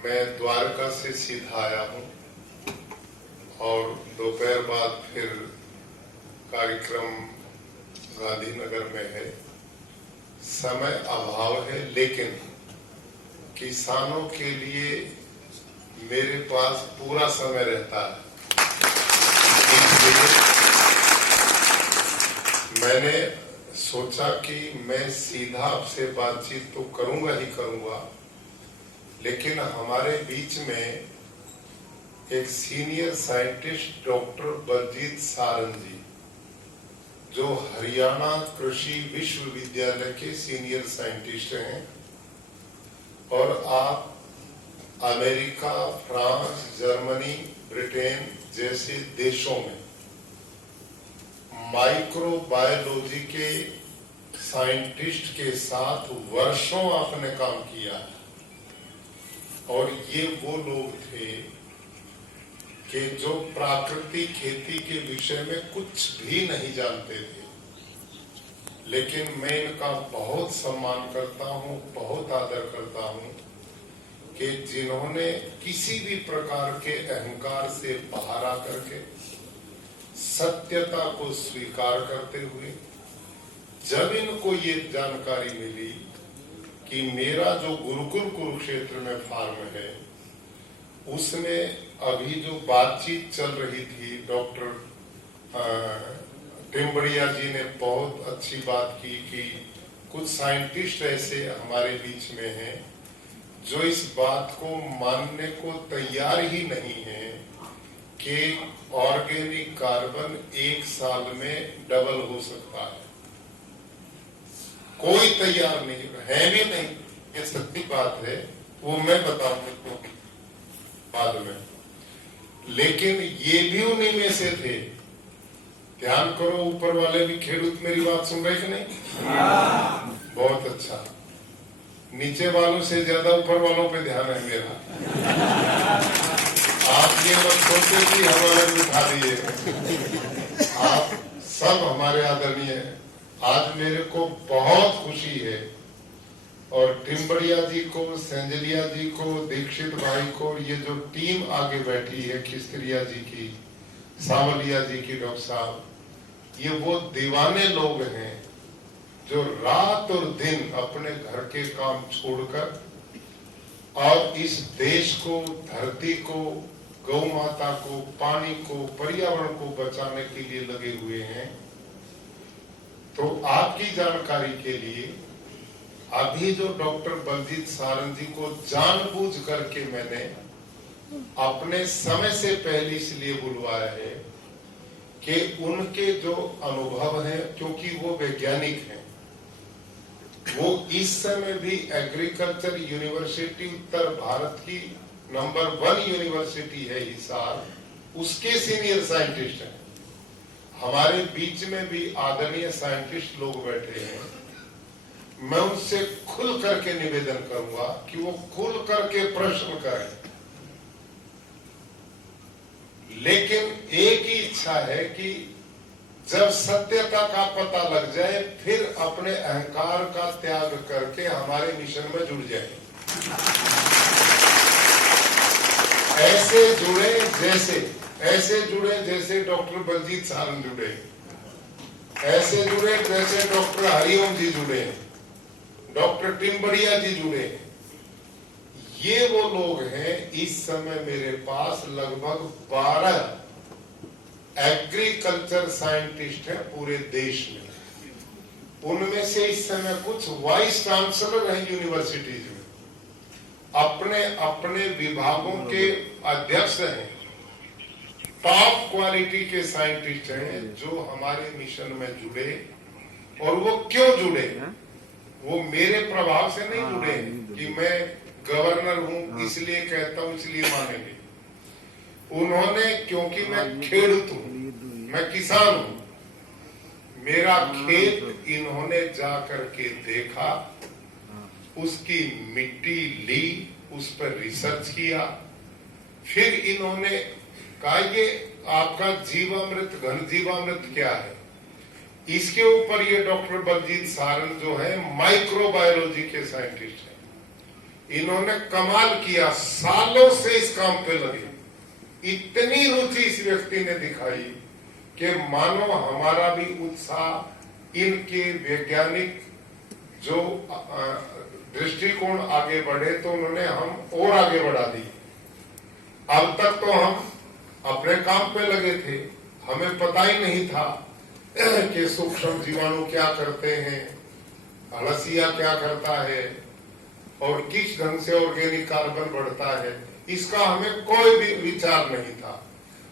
मैं द्वारका से सीधा आया हूँ और दोपहर बाद फिर कार्यक्रम गांधीनगर में है। समय अभाव है, लेकिन किसानों के लिए मेरे पास पूरा समय रहता है। इसलिए मैंने सोचा कि मैं सीधा आपसे बातचीत तो करूंगा ही करूंगा, लेकिन हमारे बीच में एक senior scientist doctor Baljeet Sarang ji, जो हरियाणा कृषि विश्वविद्यालय के सीनियर साइंटिस्ट हैं, और आप अमेरिका, फ्रांस, जर्मनी, ब्रिटेन जैसे देशों में माइक्रोबायोलॉजी के साइंटिस्ट के साथ वर्षों आपने काम किया है। और ये वो लोग थे कि जो प्राकृतिक खेती के विषय में कुछ भी नहीं जानते थे, लेकिन मैं इनका बहुत सम्मान करता हूँ, बहुत आदर करता हूँ कि जिन्होंने किसी भी प्रकार के अहंकार से बाहर आकर के सत्यता को स्वीकार करते हुए, जब इनको ये जानकारी मिली कि मेरा जो गुरुकुल कुरुक्षेत्र में फार्म है, उसमें अभी जो बातचीत चल रही थी, डॉक्टर टिम्बड़िया जी ने बहुत अच्छी बात की कि कुछ साइंटिस्ट ऐसे हमारे बीच में हैं जो इस बात को मानने को तैयार ही नहीं है कि ऑर्गेनिक कार्बन 1 साल में डबल हो सकता है। कोई तैयार नहीं है, भी नहीं। ये सच्ची बात है, वो मैं बताऊंगा बाद में। लेकिन ये भी उन्हीं में से थे। ध्यान करो, ऊपर वाले भी खेडूत मेरी बात सुन रहे कि नहीं? बहुत अच्छा। नीचे वालों से ज्यादा ऊपर वालों पे ध्यान है मेरा। आप ये मत सोचे कि हमारे उठा दिए। आप सब हमारे आदरणीय हैं। आज मेरे को बहुत खुशी है, और टिम्बड़िया जी को, सेंजलिया जी को, दीक्षित भाई को, ये जो टीम आगे बैठी है, खिस्तरिया जी की, सावलिया जी की, डॉक्टर साहब, ये वो दीवाने लोग हैं जो रात और दिन अपने घर के काम छोड़कर और इस देश को, धरती को, गौ माता को, पानी को, पर्यावरण को बचाने के लिए लगे हुए हैं। तो आपकी जानकारी के लिए, अभी जो डॉक्टर बलजीत सारंग जी को जानबूझ करके मैंने अपने समय से पहले इसलिए बुलवाया है कि उनके जो अनुभव हैं, क्योंकि वो वैज्ञानिक हैं, वो इस समय भी एग्रीकल्चर यूनिवर्सिटी, उत्तर भारत की नंबर 1 यूनिवर्सिटी है हिसार, उसके सीनियर साइंटिस्ट हैं। हमारे बीच में भी आदरणीय साइंटिस्ट लोग बैठे हैं। मैं उनसे खुल करके निवेदन करूंगा कि वो खुल करके प्रश्न करें, लेकिन एक ही इच्छा है कि जब सत्यता का पता लग जाए, फिर अपने अहंकार का त्याग करके हमारे मिशन में जुड़ जाए। ऐसे जुड़े जैसे डॉक्टर बलजीत सारंग जुड़े, ऐसे जुड़े जैसे डॉक्टर हरिओम जी जुड़े, डॉक्टर टिम्बड़िया जी जुड़े। ये वो लोग हैं। इस समय मेरे पास लगभग 12 एग्रीकल्चर साइंटिस्ट हैं पूरे देश में। उनमें से इस समय कुछ वाइस चांसलर हैं यूनिवर्सिटीज में, अपने अपने विभागों के अध्यक्ष हैं, टॉप क्वालिटी के साइंटिस्ट हैं जो हमारे मिशन में जुड़े। और वो क्यों जुड़े? वो मेरे प्रभाव से नहीं जुड़े कि मैं गवर्नर हूं इसलिए कहता हूं, इसलिए मानेंगे। उन्होंने, क्योंकि मैं खेडूत हूं, मैं किसान हूं, मेरा खेत इन्होंने जा करके देखा, उसकी मिट्टी ली, उस पर रिसर्च किया, फिर इन्होंने कहा ये आपका जीवामृत, घन जीवामृत क्या है। इसके ऊपर ये डॉक्टर बलजीत सारंग जो है माइक्रोबायोलॉजी के साइंटिस्ट हैं, इन्होंने कमाल किया, सालों से इस काम पे लगे, इतनी रुचि इस व्यक्ति ने दिखाई कि मानो हमारा भी उत्साह इनके वैज्ञानिक जो दृष्टिकोण आगे बढ़े तो उन्होंने हम और आगे बढ़ा दी। अब तक तो हम अपने काम पे लगे थे, हमें पता ही नहीं था कि सूक्ष्म जीवाणु क्या करते हैं, हलसिया क्या करता है और किस ढंग से ऑर्गेनिक कार्बन बढ़ता है, इसका हमें कोई भी विचार नहीं था।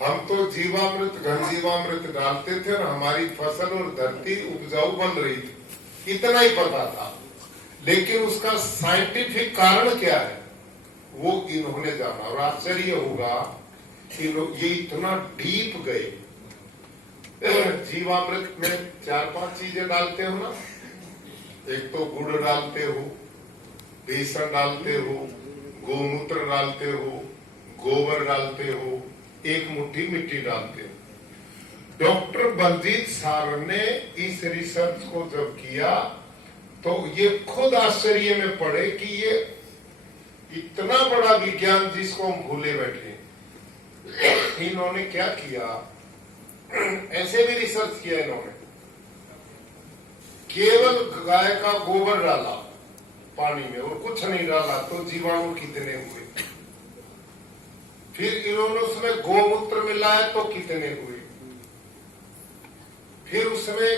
हम तो जीवामृत घन जीवामृत डालते थे और हमारी फसल और धरती उपजाऊ बन रही थी, इतना ही पता था। लेकिन उसका साइंटिफिक कारण क्या है वो इन्होंने जाना, और आश्चर्य होगा कि ये इतना डीप गए। जीवामृत में 4-5 चीजें डालते हो ना, एक तो गुड़ डालते हो, बेसन डालते हो, गोमूत्र डालते हो, गोबर डालते हो, एक मुट्ठी मिट्टी डालते हो। डॉक्टर बलजीत सार ने इस रिसर्च को जब किया तो ये खुद आश्चर्य में पड़े कि ये इतना बड़ा विज्ञान जिसको हम भूले बैठे। इन्होंने क्या किया, ऐसे भी रिसर्च किया इन्होंने, केवल गाय का गोबर डाला पानी में और कुछ नहीं डाला तो जीवाणु कितने हुए, फिर इन्होंने उसमें गोमूत्र मिलाया तो कितने हुए, फिर उसमें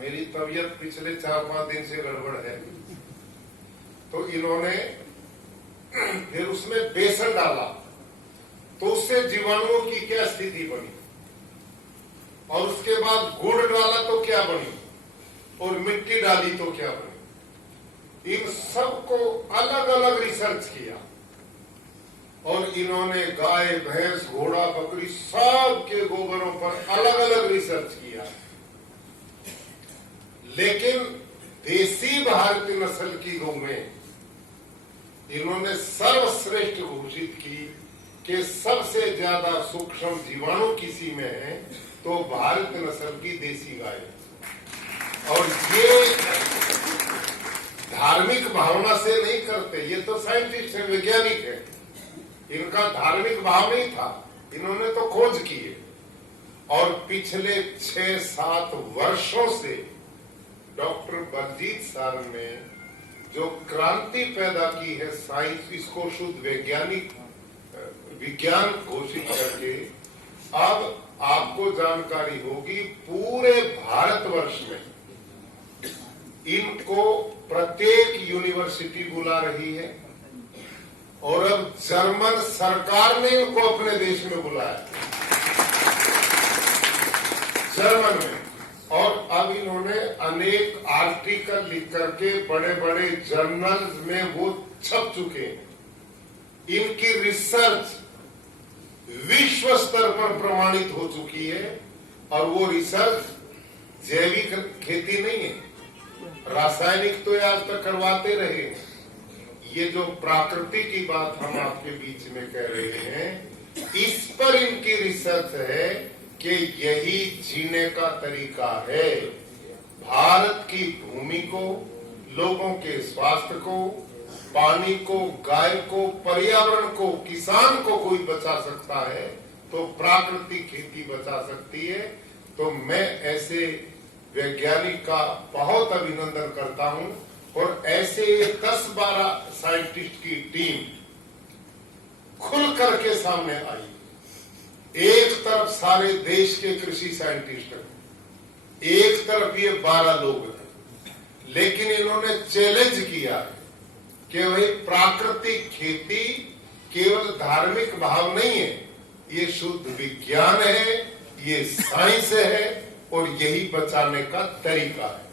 मेरी तबीयत पिछले 4-5 दिन से गड़बड़ है तो इन्होंने फिर उसमें बेसन डाला तो उससे जीवाणुओं की क्या स्थिति बनी, और उसके बाद गुड़ डाला तो क्या बनी, और मिट्टी डाली तो क्या बनी। इन सबको अलग अलग रिसर्च किया और इन्होंने गाय भैंस घोड़ा बकरी सब के गोबरों पर अलग अलग रिसर्च किया। लेकिन देसी भारतीय नस्ल की गौ में इन्होंने सर्वश्रेष्ठ घोषित की कि सबसे ज्यादा सूक्ष्म जीवाणु किसी में है तो भारतीय नस्ल की देसी गाय। और ये धार्मिक भावना से नहीं करते, ये तो साइंटिस्ट है, वैज्ञानिक है, इनका धार्मिक भाव नहीं था, इन्होंने तो खोज की है। और पिछले 6-7 वर्षों से डॉक्टर बलजीत सार ने जो क्रांति पैदा की है साइंस, इसको शुद्ध वैज्ञानिक विज्ञान घोषित करके अब आपको जानकारी होगी पूरे भारतवर्ष में इनको प्रत्येक यूनिवर्सिटी बुला रही है और अब जर्मन सरकार ने इनको अपने देश में बुलाया, जर्मन में। और अब इन्होंने अनेक आर्टिकल लिख करके बड़े बड़े जर्नल्स में वो छप चुके हैं। इनकी रिसर्च विश्व स्तर पर प्रमाणित हो चुकी है और वो रिसर्च जैविक खेती नहीं है, रासायनिक तो आज तक करवाते रहे। ये जो प्रकृति की बात हम आपके बीच में कह रहे हैं, इस पर इनकी रिसर्च है कि यही जीने का तरीका है। भारत की भूमि को, लोगों के स्वास्थ्य को, पानी को, गाय को, पर्यावरण को, किसान को कोई बचा सकता है तो प्राकृतिक खेती बचा सकती है। तो मैं ऐसे वैज्ञानिक का बहुत अभिनंदन करता हूं और ऐसे 10-12 साइंटिस्ट की टीम खुल करके सामने आई। एक तरफ सारे देश के कृषि साइंटिस्ट हैं, एक तरफ ये 12 लोग हैं, लेकिन इन्होंने चैलेंज किया है कि भाई प्राकृतिक खेती केवल धार्मिक भाव नहीं है, ये शुद्ध विज्ञान है, ये साइंस है और यही बचाने का तरीका है।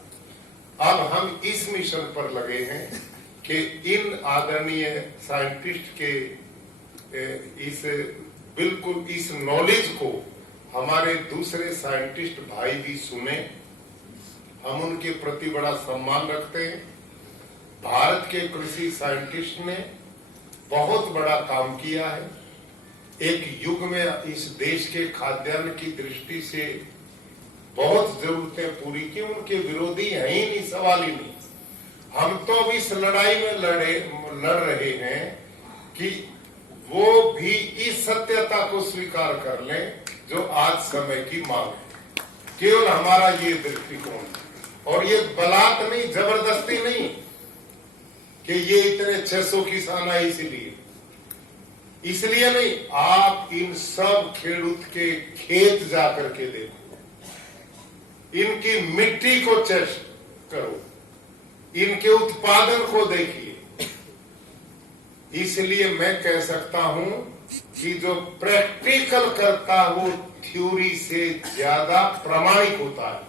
अब हम इस मिशन पर लगे हैं कि इन आदरणीय साइंटिस्ट के इस बिल्कुल इस नॉलेज को हमारे दूसरे साइंटिस्ट भाई भी सुने। हम उनके प्रति बड़ा सम्मान रखते हैं। भारत के कृषि साइंटिस्ट ने बहुत बड़ा काम किया है। एक युग में इस देश के खाद्यान्न की दृष्टि से बहुत जरूरतें पूरी की, उनके विरोधी हैं ही नहीं, सवाल ही नहीं। हम तो अब इस लड़ाई में लड़ रहे हैं कि वो भी इस सत्यता को स्वीकार कर लें जो आज समय की मांग है। केवल हमारा ये दृष्टिकोण, और ये बलात् नहीं, जबरदस्ती नहीं कि ये इतने 600 किसान आए इसलिए नहीं। आप इन सब खेडूत के खेत जाकर के देखो, इनकी मिट्टी को चेक करो, इनके उत्पादन को देखिए। इसलिए मैं कह सकता हूं कि जो प्रैक्टिकल करता वो थ्योरी से ज्यादा प्रामाणिक होता है।